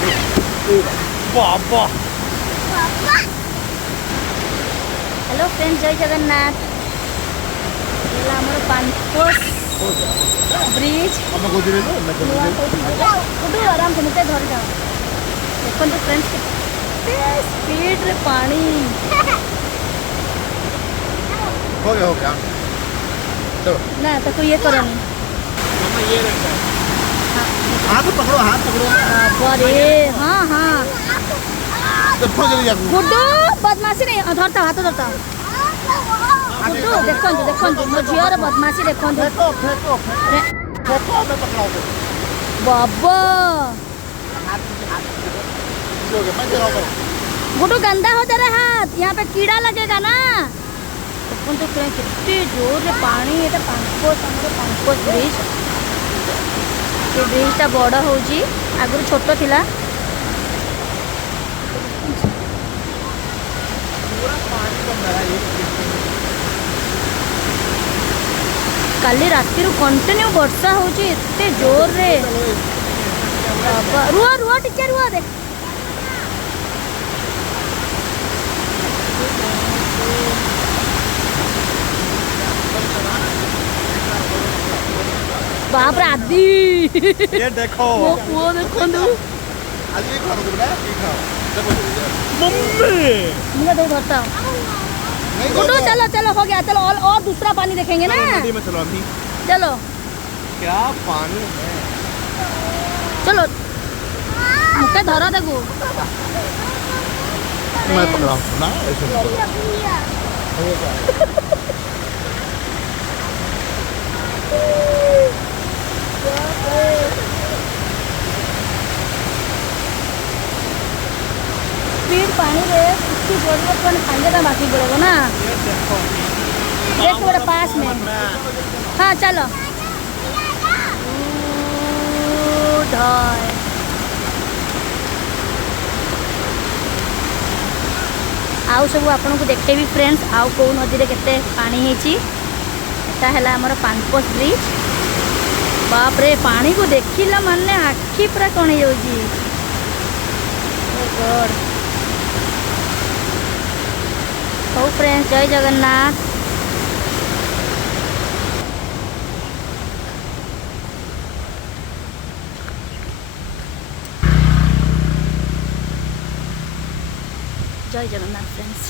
बाबा hello friends, जय जगन्नाथ। ये आमर पानपोस ब्रिज आराम से नीचे धर जाओ। देखो फ्रेंड्स स्पीड रे पानी हो गया चलो ना तो कोई ये करनी ये रहता है। हाथ पकड़ो बड़े हाँ हाँ गुड्डू बदमाशी नहीं धरता हाथ धरता गुड्डू देखो मो झीर बदमाशी देखो बाबा गुड्डू गंदा हो जा रहा है हाथ, यहाँ पे कीड़ा लगेगा ना। देखो कितने जोर से पानी ये पानपोस ब्रिज। ये ब्रिजटा बड़ हो आगुरी छोट थिला। काली राति कंटिन्यू वर्षा होती जोर रे। रुआ टीचर रुआ देख बाप रे आदि ये देखो वो देखो आदि खाओ मम्मी मुझे दे धरता गुड्डू चलो चलो हो गया चलो और दूसरा पानी देखेंगे ना। नदी में चलो अभी चलो क्या पानी है। चलो मुझे धरा देखो मैं पकड़ा ना ऐसे स्पीड पानी रे इसकी जरूरत पर पानी का बाकी पड़ेगा ना। एक बड़े पास में हाँ चलो आउ सब आपन को देखेबी फ्रेंड्स आउ को नदी रे केते पानी हेची। एटा हला हमर पानपोस ब्रिज। बाप रे पानी को देखिला माने आखी पूरा कोन होजी। ओ गॉड हो फ्रेंड्स जय जगन्नाथ। जय जगन्नाथ फ्रेंड्स।